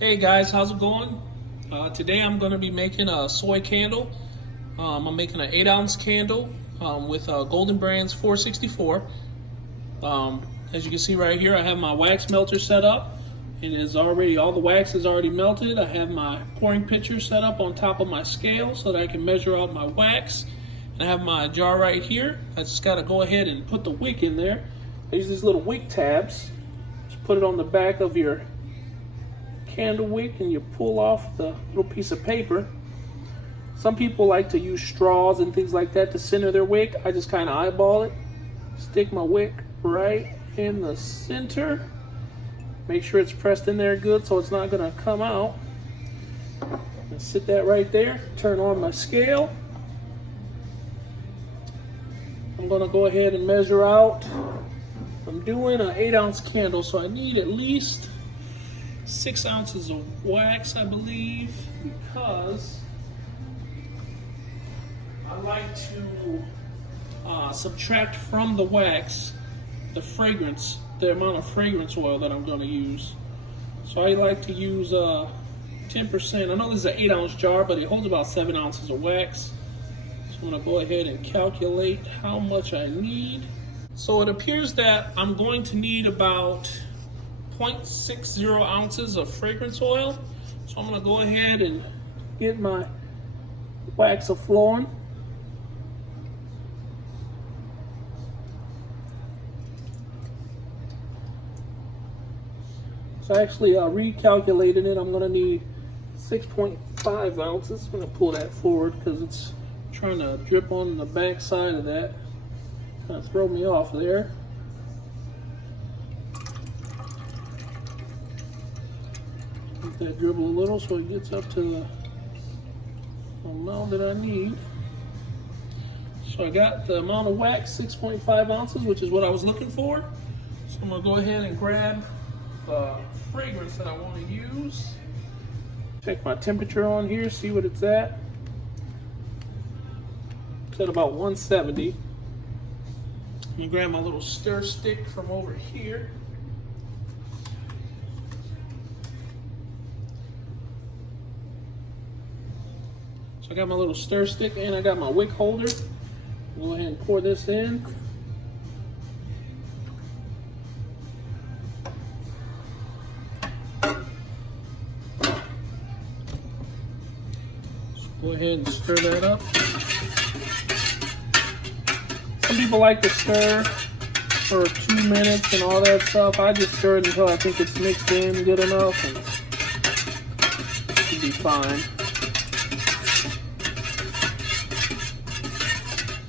Hey guys, how's it going? Today I'm going to be making a soy candle. I'm making an 8-ounce candle with Golden Brand's 464. As you can see right here, I have my wax melter set up. It is already, all the wax is already melted. I have my pouring pitcher set up on top of my scale so that I can measure out my wax. And I have my jar right here. I just got to go ahead and put the wick in there. I use these little wick tabs. Just put it on the back of your candle wick and you pull off the little piece of paper. Some people like to use straws and things like that to center their wick. I just kind of eyeball it, stick my wick right in the center, make sure it's pressed in there good so it's not going to come out, and sit that right there. Turn on my scale. I'm going to go ahead and measure out. I'm doing an 8-ounce candle, so I need at least 6 ounces of wax, I believe, because I like to subtract from the wax the fragrance, the amount of fragrance oil that I'm going to use. So I like to use 10%. I know this is an 8-ounce jar, but it holds about 7 ounces of wax. So I'm going to go ahead and calculate how much I need. So it appears that I'm going to need about 0.60 ounces of fragrance oil. So I'm going to go ahead and get my wax a-flowing. So actually recalculating it, I'm going to need 6.5 ounces. I'm going to pull that forward because it's trying to drip on the back side of that. Kind of throw me off there. Let that dribble a little so it gets up to the amount that I need. So I got the amount of wax, 6.5 ounces, which is what I was looking for. So I'm going to go ahead and grab the fragrance that I want to use. Check my temperature on here, see what it's at. It's at about 170. I'm going to grab my little stir stick from over here. So I got my little stir stick and I got my wick holder. Go ahead and pour this in. So go ahead and stir that up. Some people like to stir for 2 minutes and all that stuff. I just stir it until I think it's mixed in good enough and it should be fine.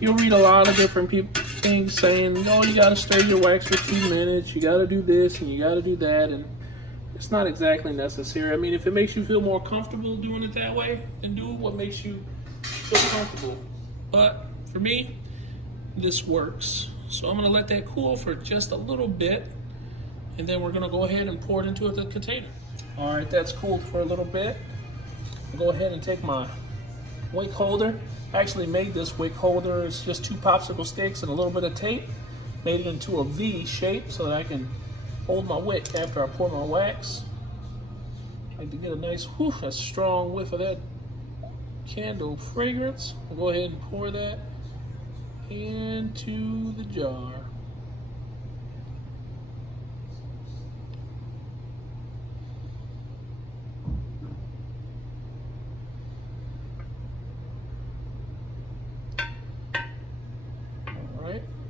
You'll read a lot of different things saying, oh, you gotta stir your wax for 2 minutes, you gotta do this and you gotta do that, and it's not exactly necessary. I mean, if it makes you feel more comfortable doing it that way, then do what makes you feel comfortable. But for me, this works. So I'm gonna let that cool for just a little bit, and then we're gonna go ahead and pour it into the container. All right, that's cooled for a little bit. I'll go ahead and take my wick holder. I actually made this wick holder. It's just 2 popsicle sticks and a little bit of tape. Made it into a V shape so that I can hold my wick after I pour my wax. I like to get a nice, a strong whiff of that candle fragrance. I'll go ahead and pour that into the jar.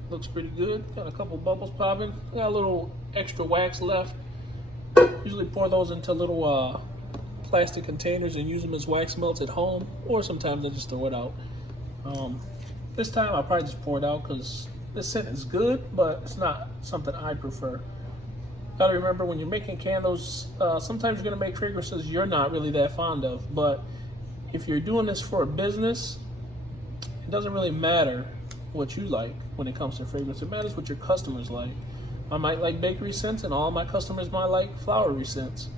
Looks pretty good. Got a couple bubbles popping. Got a little extra wax left. Usually pour those into little plastic containers and use them as wax melts at home, or sometimes I just throw it out. This time I'll probably just pour it out because this scent is good, but it's not something I prefer. Gotta remember, when you're making candles, sometimes you're gonna make fragrances you're not really that fond of, but if you're doing this for a business, it doesn't really matter what you like when it comes to fragrance. It matters what your customers like. I might like bakery scents and all my customers might like flowery scents.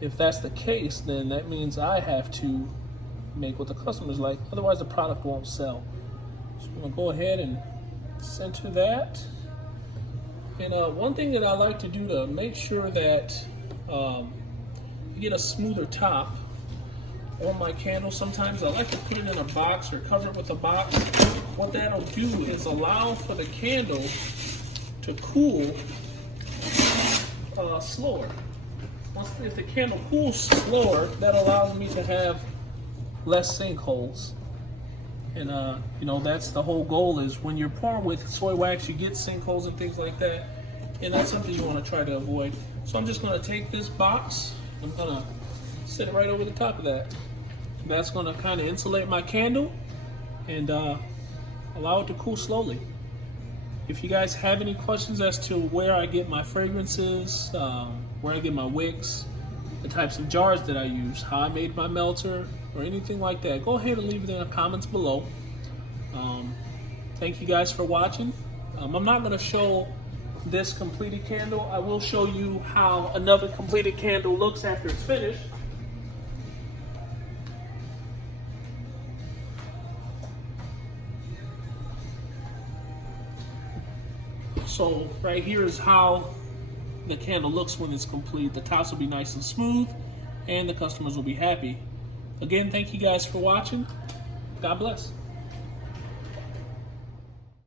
If that's the case, then that means I have to make what the customers like, otherwise the product won't sell. So I'm gonna go ahead and center that. And one thing that I like to do to make sure that you get a smoother top on my candle, sometimes I like to put it in a box or cover it with a box. What that'll do is allow for the candle to cool slower. If the candle cools slower, that allows me to have less sinkholes. And you know, that's the whole goal, is when you're pouring with soy wax, you get sinkholes and things like that. And that's something you want to try to avoid. So I'm just going to take this box, I'm going to sit it right over the top of that. That's going to kind of insulate my candle and allow it to cool slowly. If you guys have any questions as to where I get my fragrances, where I get my wicks, the types of jars that I use, how I made my melter, or anything like that, go ahead and leave it in the comments below. Thank you guys for watching. I'm not going to show this completed candle. I will show you how another completed candle looks after it's finished. So right here is how the candle looks when it's complete. The tops will be nice and smooth, and the customers will be happy. Again, thank you guys for watching. God bless.